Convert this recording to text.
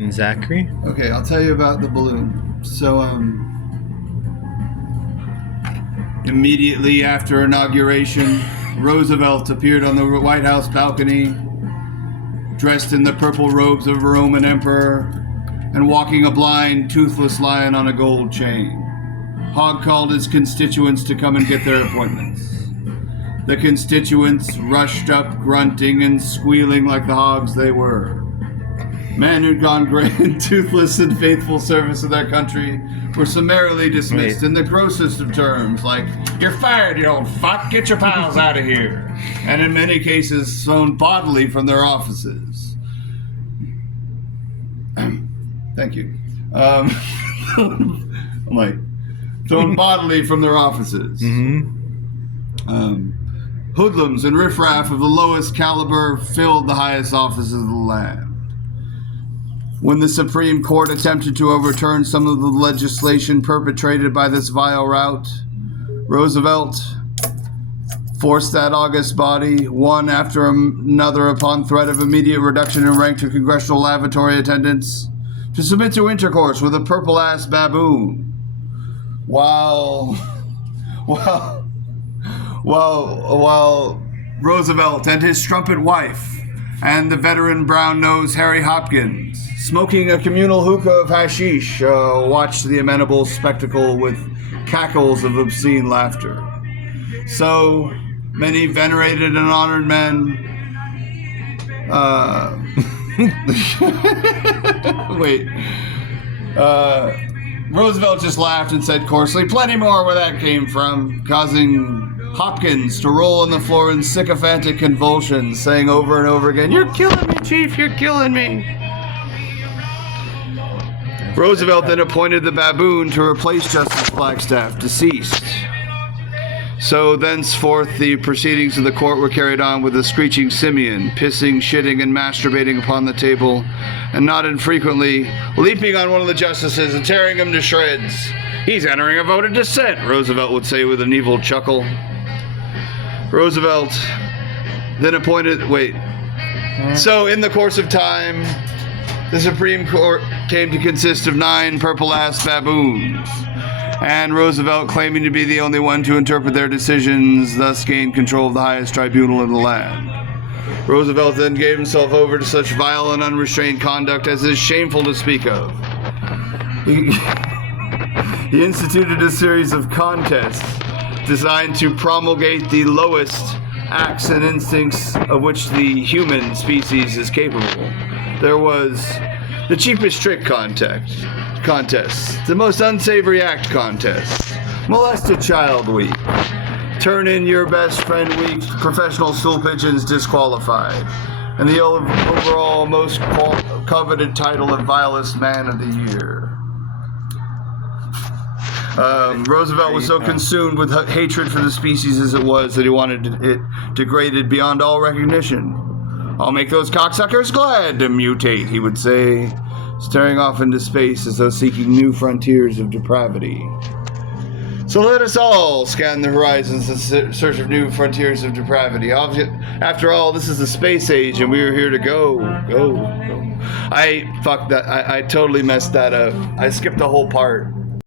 turn, Zachary. Okay, I'll tell you about the balloon. So, immediately after inauguration, Roosevelt appeared on the White House balcony, dressed in the purple robes of a Roman emperor, and walking a blind, toothless lion on a gold chain. Hogg called his constituents to come and get their appointments. The constituents rushed up, grunting and squealing like the hogs they were. Men who'd gone great and toothless in faithful service of their country were summarily dismissed in the grossest of terms, like, "You're fired, you old fuck, get your pals out of here," and in many cases thrown bodily from their offices. Thank you. I'm like, thrown bodily from their offices. Hoodlums and riffraff of the lowest caliber filled the highest offices of the land. When the Supreme Court attempted to overturn some of the legislation perpetrated by this vile rout, Roosevelt forced that august body, one after another upon threat of immediate reduction in rank to congressional lavatory attendance, to submit to intercourse with a purple-ass baboon. While Roosevelt and his strumpet wife and the veteran brown-nosed Harry Hopkins, smoking a communal hookah of hashish, watched the amenable spectacle with cackles of obscene laughter. So many venerated and honored men. Roosevelt just laughed and said coarsely, "Plenty more where that came from," causing Hopkins to roll on the floor in sycophantic convulsions, saying over and over again, "You're killing me, Chief, you're killing me." Roosevelt then appointed the baboon to replace Justice Flagstaff, deceased. So thenceforth the proceedings of the court were carried on with a screeching simian, pissing, shitting, and masturbating upon the table, and not infrequently leaping on one of the justices and tearing him to shreds. "He's entering a vote of dissent," Roosevelt would say with an evil chuckle. Roosevelt then appointed... So in the course of time, the Supreme Court came to consist of 9 purple-ass baboons, and Roosevelt, claiming to be the only one to interpret their decisions, thus gained control of the highest tribunal in the land. Roosevelt then gave himself over to such vile and unrestrained conduct as is shameful to speak of. He instituted a series of contests designed to promulgate the lowest acts and instincts of which the human species is capable. There was the cheapest trick contest, the most unsavory act contest, molest a child week, turn in your best friend week, professional stool pigeons disqualified, and the overall most coveted title of vilest man of the year. Roosevelt was so consumed with hatred for the species as it was that he wanted it degraded beyond all recognition. "I'll make those cocksuckers glad to mutate," he would say, staring off into space as though seeking new frontiers of depravity. So let us all scan the horizons in search of new frontiers of depravity. After all, this is the space age, and we are here to go. I totally messed that up. I skipped the whole part.